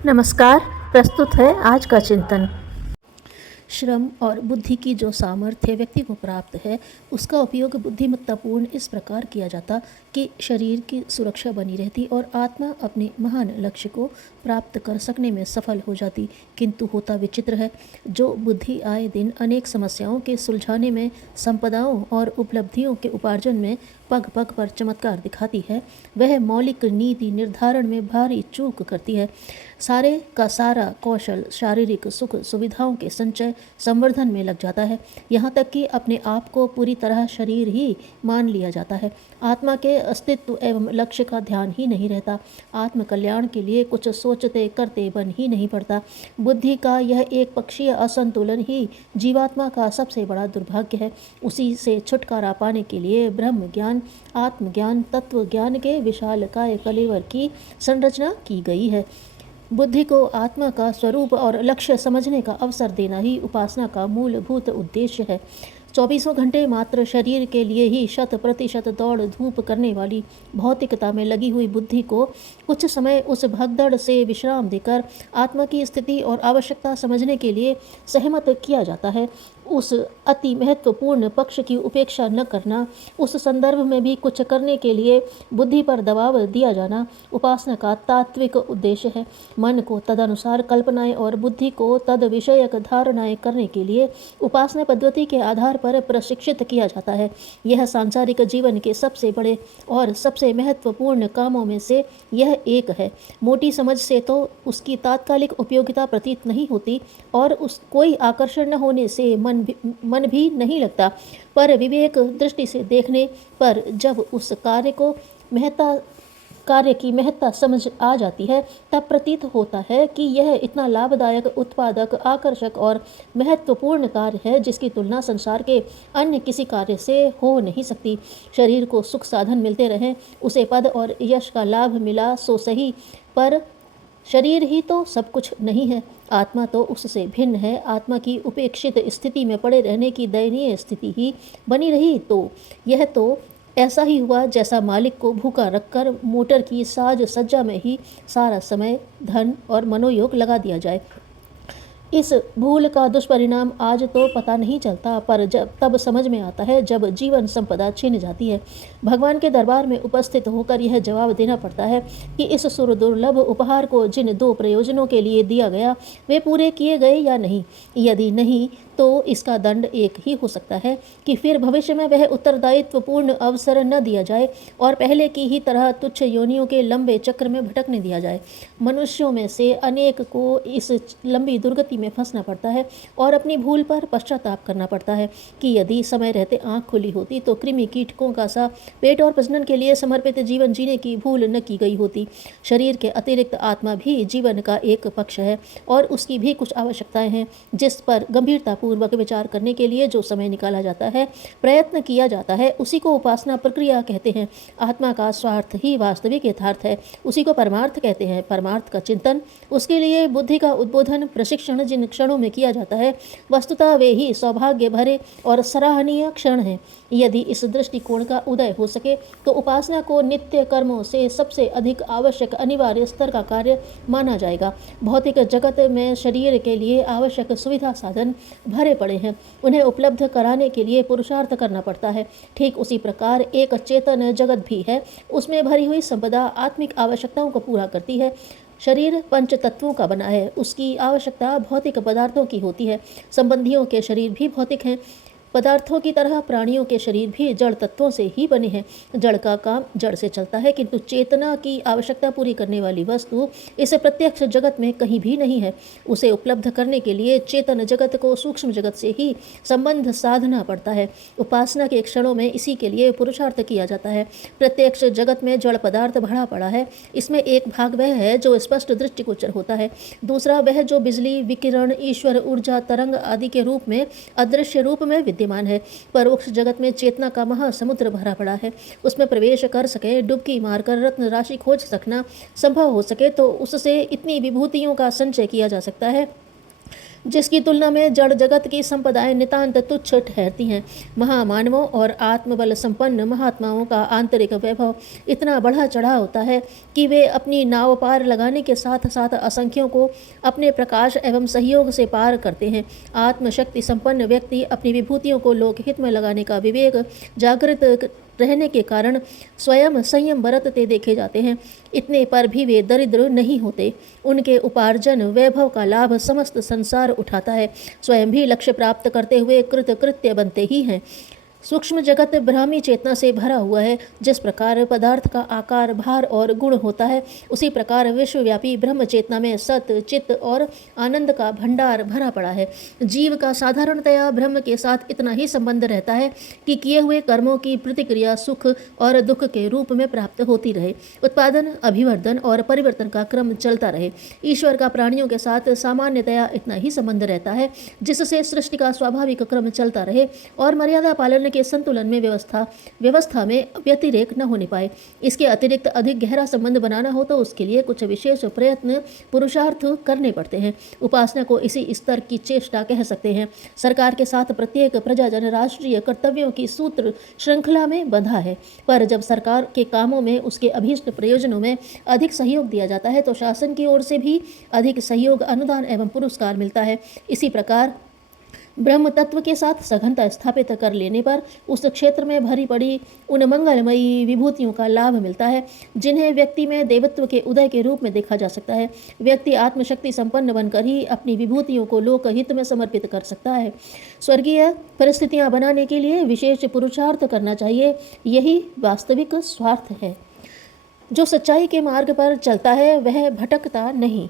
नमस्कार। प्रस्तुत है आज का चिंतन। श्रम और बुद्धि की जो सामर्थ्य व्यक्ति को प्राप्त है, उसका उपयोग बुद्धिमत्तापूर्ण इस प्रकार किया जाता कि शरीर की सुरक्षा बनी रहती और आत्मा अपने महान लक्ष्य को प्राप्त कर सकने में सफल हो जाती। किंतु होता विचित्र है, जो बुद्धि आए दिन अनेक समस्याओं के सुलझाने में, संपदाओं और उपलब्धियों के उपार्जन में पग पग पर चमत्कार दिखाती है, वह मौलिक नीति निर्धारण में भारी चूक करती है। सारे का सारा कौशल शारीरिक सुख सुविधाओं के संचय संवर्धन में लग जाता है, यहाँ तक कि अपने आप को पूरी तरह शरीर ही मान लिया जाता है। आत्मा के अस्तित्व एवं लक्ष्य का ध्यान ही नहीं रहता। आत्म कल्याण के लिए कुछ सोचते करते बन ही नहीं पड़ता। बुद्धि का यह एक पक्षीय असंतुलन ही जीवात्मा का सबसे बड़ा दुर्भाग्य है। उसी से छुटकारा पाने के लिए ब्रह्म ज्ञान, आत्मज्ञान, तत्व ज्ञान के विशाल काय कलेवर की संरचना की गई है। बुद्धि को आत्मा का स्वरूप और लक्ष्य समझने का अवसर देना ही उपासना का मूलभूत उद्देश्य है। 24 घंटे मात्र शरीर के लिए ही 100% दौड़ धूप करने वाली भौतिकता में लगी हुई बुद्धि को कुछ समय उस भगदड़ से विश्राम देकर आत्मा की स्थिति और आवश्यकता समझने के लिए सहमत किया जाता है। उस अति महत्वपूर्ण पक्ष की उपेक्षा न करना, उस संदर्भ में भी कुछ करने के लिए बुद्धि पर दबाव दिया जाना उपासना का तात्विक उद्देश्य है। मन को तदनुसार कल्पनाएं और बुद्धि को तद विषयक धारणाएं करने के लिए उपासना पद्धति के आधार पर प्रशिक्षित किया जाता है। यह सांसारिक जीवन के सबसे बड़े और सबसे महत्वपूर्ण कामों में से यह एक है। मोटी समझ से तो उसकी तात्कालिक उपयोगिता प्रतीत नहीं होती और उस कोई आकर्षण न होने से मन भी नहीं लगता, पर विवेक दृष्टि से देखने पर जब उस कार्य की महत्ता समझ आ जाती है, तब प्रतीत होता है कि यह इतना लाभदायक, उत्पादक, आकर्षक और महत्वपूर्ण कार्य है जिसकी तुलना संसार के अन्य किसी कार्य से हो नहीं सकती। शरीर को सुख साधन मिलते रहें, उसे पद और यश का लाभ मिला सो सही, पर शरीर ही तो सब कुछ नहीं है। आत्मा तो उससे भिन्न है। आत्मा की उपेक्षित स्थिति में पड़े रहने की दयनीय स्थिति ही बनी रही तो यह तो ऐसा ही हुआ जैसा मालिक को भूखा रखकर मोटर की साज सज्जा में ही सारा समय, धन और मनोयोग लगा दिया जाए। इस भूल का दुष्परिणाम आज तो पता नहीं चलता, पर तब समझ में आता है जब जीवन संपदा छिन जाती है। भगवान के दरबार में उपस्थित होकर यह जवाब देना पड़ता है कि इस सुरदुर्लभ उपहार को जिन 2 प्रयोजनों के लिए दिया गया, वे पूरे किए गए या नहीं। यदि नहीं तो इसका दंड एक ही हो सकता है कि फिर भविष्य में वह उत्तरदायित्वपूर्ण अवसर न दिया जाए और पहले की ही तरह तुच्छ योनियों के लंबे चक्र में भटकने दिया जाए। मनुष्यों में से अनेक को इस लंबी दुर्गति में फंसना पड़ता है और अपनी भूल पर पश्चाताप करना पड़ता है कि यदि समय रहते आंख खुली होती तो कृमि कीटकों का सा पेट और प्रजनन के लिए समर्पित जीवन जीने की भूल न की गई होती। शरीर के अतिरिक्त आत्मा भी जीवन का एक पक्ष है और उसकी भी कुछ आवश्यकताएं हैं, जिस पर गंभीरतापूर्वक विचार करने के लिए जो समय निकाला जाता है, प्रयत्न किया जाता है, उसी को उपासना प्रक्रिया कहते हैं। आत्मा का स्वार्थ ही वास्तविक यथार्थ है, उसी को परमार्थ कहते हैं। परमार्थ का चिंतन, उसके लिए बुद्धि का उद्बोधन, प्रशिक्षण जिन क्षणों में किया जाता है, वस्तुतः वे ही सौभाग्य भरे और सराहनीय क्षण हैं। यदि इस दृष्टिकोण का उदय हो सके तो उपासना को नित्य कर्मों से सबसे अधिक आवश्यक अनिवार्य स्तर का कार्य माना जाएगा। भौतिक जगत में शरीर के लिए आवश्यक सुविधा साधन भरे पड़े हैं, उन्हें उपलब्ध कराने के लिए पुरुषार्थ करना पड़ता है। ठीक उसी प्रकार एक चेतन जगत भी है, उसमें भरी हुई संपदा आत्मिक आवश्यकताओं को पूरा करती है। शरीर पंच तत्वों का बना है, उसकी आवश्यकता भौतिक पदार्थों की होती है। संबंधियों के शरीर भी भौतिक हैं। पदार्थों की तरह प्राणियों के शरीर भी जड़ तत्वों से ही बने हैं। जड़ का काम जड़ से चलता है, किंतु चेतना की आवश्यकता पूरी करने वाली वस्तु इस प्रत्यक्ष जगत में कहीं भी नहीं है। उसे उपलब्ध करने के लिए चेतन जगत को सूक्ष्म जगत से ही संबंध साधना पड़ता है। उपासना के क्षणों में इसी के लिए पुरुषार्थ किया जाता है। प्रत्यक्ष जगत में जड़ पदार्थ भरा पड़ा है। इसमें एक भाग वह है जो स्पष्ट दृष्टिगोचर होता है, दूसरा वह जो बिजली, विकिरण, ईश्वर, ऊर्जा, तरंग आदि के रूप में अदृश्य रूप में विद्यमान है। परोक्ष जगत में चेतना का महासमुद्र भरा पड़ा है। उसमें प्रवेश कर सके, डुबकी मारकर रत्न राशि खोज सकना संभव हो सके तो उससे इतनी विभूतियों का संचय किया जा सकता है जिसकी तुलना में जड़ जगत की संपदाएं नितांत तुच्छ ठहरती हैं। महामानवों और आत्मबल संपन्न महात्माओं का आंतरिक वैभव इतना बढ़ा चढ़ा होता है कि वे अपनी नाव पार लगाने के साथ साथ असंख्यों को अपने प्रकाश एवं सहयोग से पार करते हैं। आत्मशक्ति संपन्न व्यक्ति अपनी विभूतियों को लोकहित में लगाने का विवेक जागृत रहने के कारण स्वयं संयम बरतते देखे जाते हैं। इतने पर भी वे दरिद्र नहीं होते। उनके उपार्जन वैभव का लाभ समस्त संसार उठाता है। स्वयं भी लक्ष्य प्राप्त करते हुए कृतकृत्य बनते ही हैं। सूक्ष्म जगत ब्राह्मी चेतना से भरा हुआ है। जिस प्रकार पदार्थ का आकार, भार और गुण होता है, उसी प्रकार विश्वव्यापी ब्रह्म चेतना में सत, चित्त और आनंद का भंडार भरा पड़ा है। जीव का साधारणतया ब्रह्म के साथ इतना ही संबंध रहता है कि किए हुए कर्मों की प्रतिक्रिया सुख और दुख के रूप में प्राप्त होती रहे, उत्पादन, अभिवर्धन और परिवर्तन का क्रम चलता रहे। ईश्वर का प्राणियों के साथ सामान्यतया इतना ही संबंध रहता है जिससे सृष्टि का स्वाभाविक क्रम चलता रहे और मर्यादा पालन के संतुलन में व्यवस्था में व्यतिरेक न होने पाए। इसके अतिरिक्त अधिक गहरा संबंध बनाना हो तो उसके लिए कुछ विशेष प्रयत्न, पुरुषार्थ करने पड़ते हैं। उपासना को इसी स्तर की चेष्टा कह सकते हैं। सरकार के साथ प्रत्येक प्रजाजन राष्ट्रीय कर्तव्यों की सूत्र श्रृंखला में बंधा है, पर जब सरकार के कामों में उसके अभीष्ट प्रयोजनों में अधिक सहयोग दिया जाता है तो शासन की ओर से भी अधिक सहयोग, अनुदान एवं पुरस्कार मिलता है। इसी प्रकार ब्रह्म तत्व के साथ सघनता स्थापित कर लेने पर उस क्षेत्र में भरी पड़ी उन मंगलमयी विभूतियों का लाभ मिलता है जिन्हें व्यक्ति में देवत्व के उदय के रूप में देखा जा सकता है। व्यक्ति आत्मशक्ति संपन्न बनकर ही अपनी विभूतियों को लोकहित में समर्पित कर सकता है। स्वर्गीय परिस्थितियां बनाने के लिए विशेष पुरुषार्थ करना चाहिए। यही वास्तविक स्वार्थ है। जो सच्चाई के मार्ग पर चलता है वह भटकता नहीं।